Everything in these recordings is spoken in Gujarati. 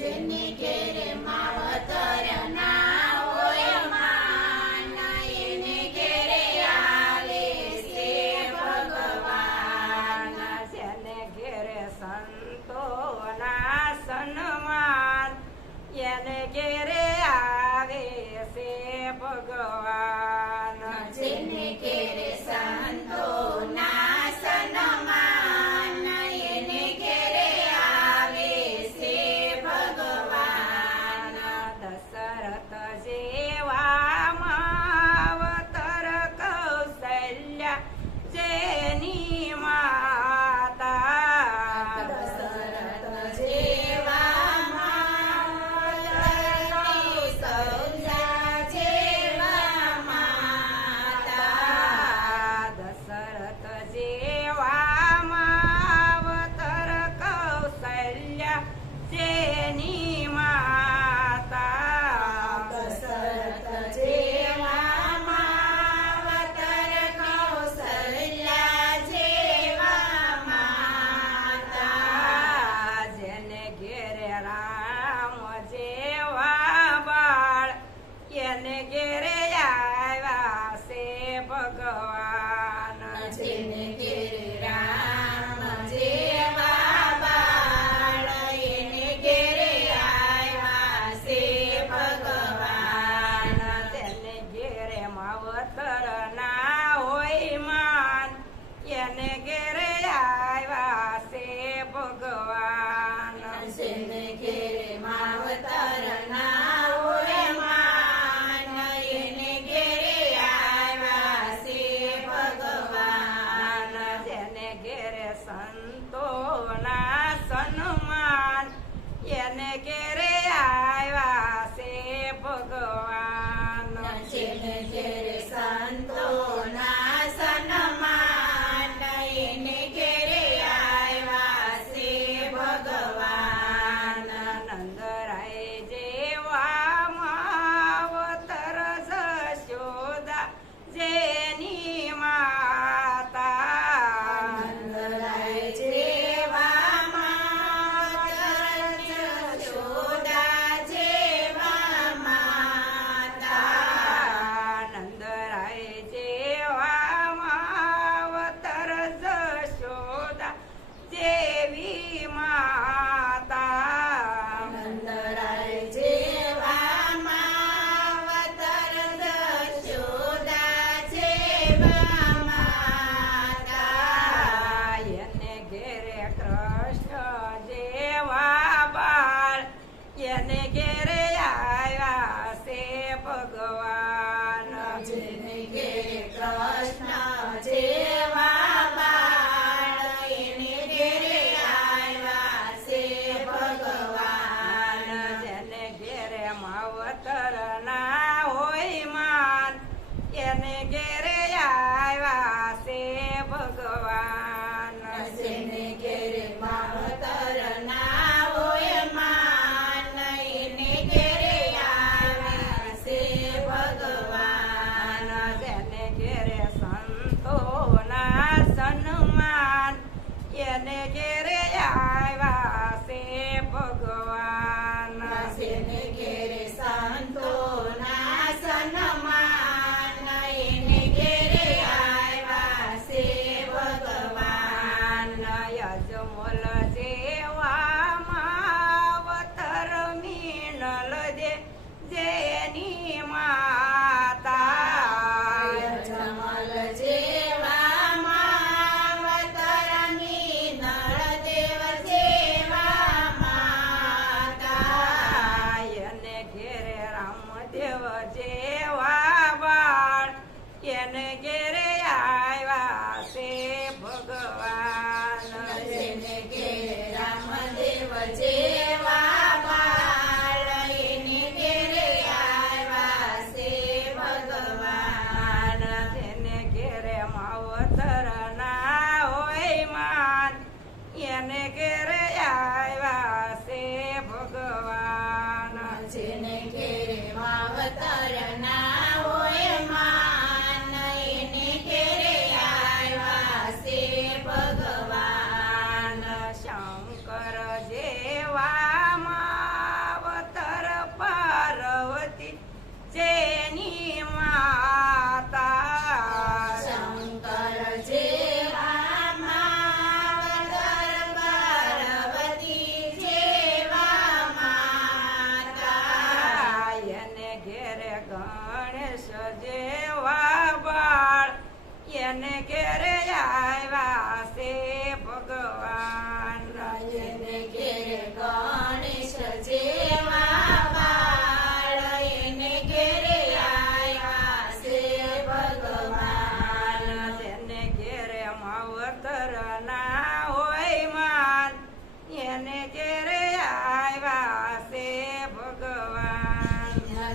જેને ઘેરે માવતર ના હોય માન, એને ઘેરે આવે છે ભગવાન. જેને ઘેરે સંતોના સન્માન, એને ઘેરે આવે છે ભગવાન. જેને ઘેરે સંતોના સન્માન, એને ઘેરે આવે છે ભગવાન. દશરથ જેવા માવતર કૌશલ્યા જેની માતા. દશરથ જેવા માવતર કૌશલ્યા જેવા માતા. દશરથ જેવા માવતર કૌશલ્યા જેની માતા. દશરથ જેવા માવતર કૌશલ્યા જેવા માતા. જેને ઘેરે રામ જેવા બાળ, એને ઘેરે આવ્યા છે ભગવાન. જેને ઘેરે રામ જેવા બાળ, એને ઘેરે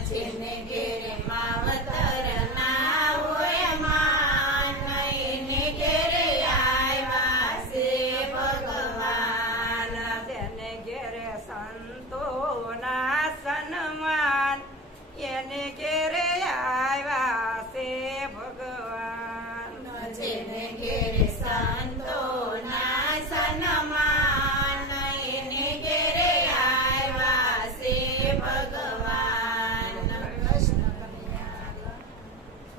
જેને